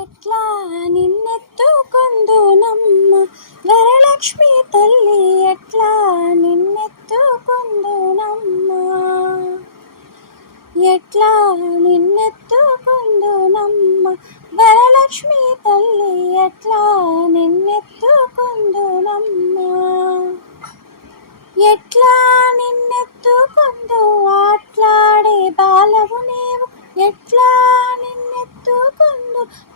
ఎట్లా నిన్నెత్తుకుందునమ్మ? వరలక్ష్మి తల్లి ఎట్లా నిన్నెత్తుకుందునమ్మ? ఎట్లా నిన్నెత్తుకుందునమ్మ? వరలక్ష్మి తల్లి ఎట్లా నిన్నెత్తుకుందునమ్మ? ఎట్లా నిన్నెత్తుకుందు? ఆట్లాడే బాలవు నీవు. ఎట్లా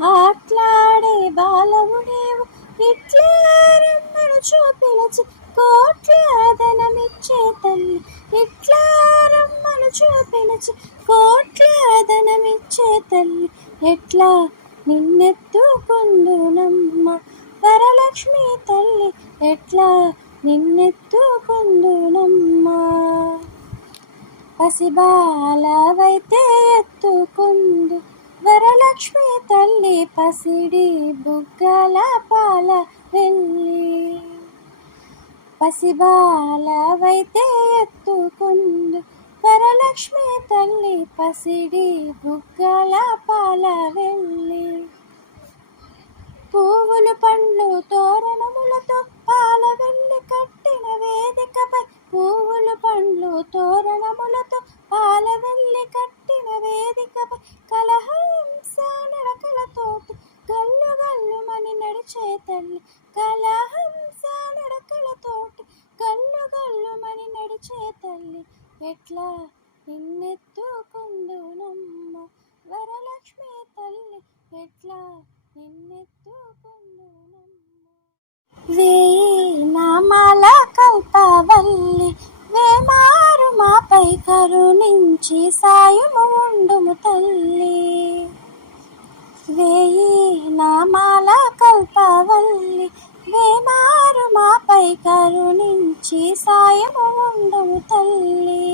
ఆట్లాడే బాలవు నీవు. ఇట్లారమ్మను చూపిలచి. కోట్ల ధనమిచ్చే తల్లి. ఇట్లా రమ్మను చూపిలచి. కోట్ల ధనమిచ్చే తల్లి. ఎట్లా నిన్నెత్తుకుందునమ్మ? వరలక్ష్మి తల్లి ఎట్లా నిన్నెత్తుకుందునమ్మ? పసిబాలవైతే ఎత్తుకుందు. వరలక్ష్మి తల్లి పసిడి బుగ్గల పాల వెళ్ళి పసిబాలవైతే ఎత్తుకుందు. వరలక్ష్మి తల్లి పసిడి బుగ్గల పాల వెళ్ళి పువ్వులు పండ్లు తోరణ నడిచే కలహంస నడకలతోటి కళ్ళు గల్లు మని నడిచే తల్లి ఎట్లా నిన్నెత్తుకుందునమ్మ? వరలక్ష్మి తల్లి ఎట్లా నిన్నెత్తుకుందునమ్మ? వేయి నామాల కల్పవల్లి వేమారు మాపై కరుణించి సాయము ఉండుము తల్లి. వేయి నామాల మాపై కరుణించి సాయము ఉండవు తల్లి.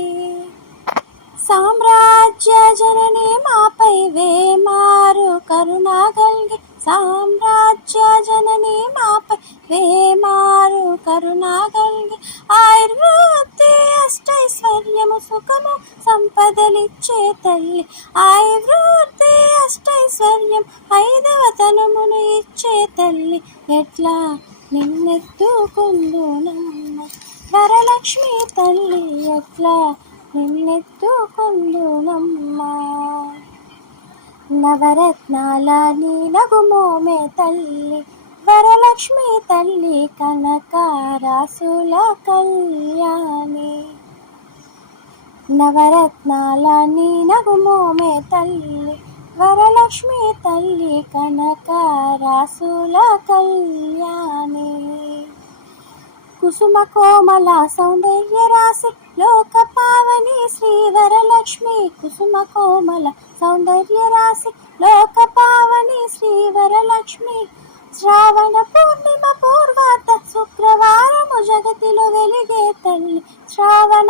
సామ్రాజ్య జనని మాపై వేమారు కరుణా గల్గి సామ్రాజ్య జనని మాపై వేమారు కరుణాగల్గి ఆయుర్వృత్తి అష్టైశ్వర్యము సుఖము సంపదలిచ్చే తల్లి. ఆయుర్వృత్తి అష్టైశ్వర్యం ఐదవ తనమును ఇచ్చే తల్లి. ఎట్లా నిన్నెత్తుకుందునమ్మ వరలక్ష్మి తల్లి ఎట్లా నిన్నెత్తుకుందునమ్మ నవరత్నాల నీలగుమోమే తల్లి. వరలక్ష్మి తల్లి కనకారాసుల కళ్యాణి. నవరత్నాల నీ నగుమోమే తల్లి వరలక్ష్మి తల్లి కనక రాసుల కళ్యాణి. కుసుమ కోమల సౌందర్య రాశి లోక పావని శ్రీ వరలక్ష్మి. కుసుమ కోమల సౌందర్య రాశి లోక పావని శ్రీ వరలక్ష్మి. శ్రావణ పూర్ణిమ పూర్వార్ధ శుక్రవారము జగతిలో వెలిగే తల్లి శ్రావణ